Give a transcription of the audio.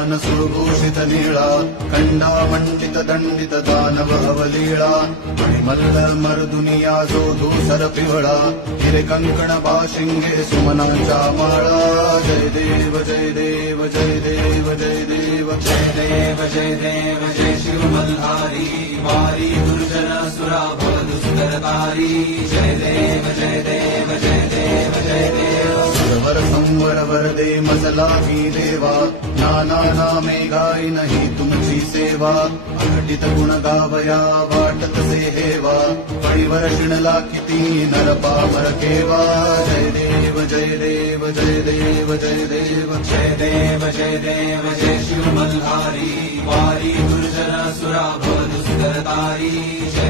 गजानन सुभूषित नीळा खंडा मंडित दंडित दानव अवलीळा मल्ल मर्दुनिया जो धूसर पिवळा हिरे कंकण पाशिंगे सुमनांच्या माळा जय देव जय देव जय देव जय देव जय देव जय देव जय शिव मल्हारी वारी दुर्जन सुरा भव दुष्करकारी जय देव जय देव जय देव जय देव सुरवर संवर वरदे मजला ही देवा नाना नामे गाय नहीं तुमची सेवा अघटित गुण गावया वाटत से हेवा परिवर शिणला किती नर पामर केवा जय देव जय देव जय देव जय देव जय देव जय देव जय शिव मल्हारी वारी दुर्जन सुरा भव दुष्करकारी जय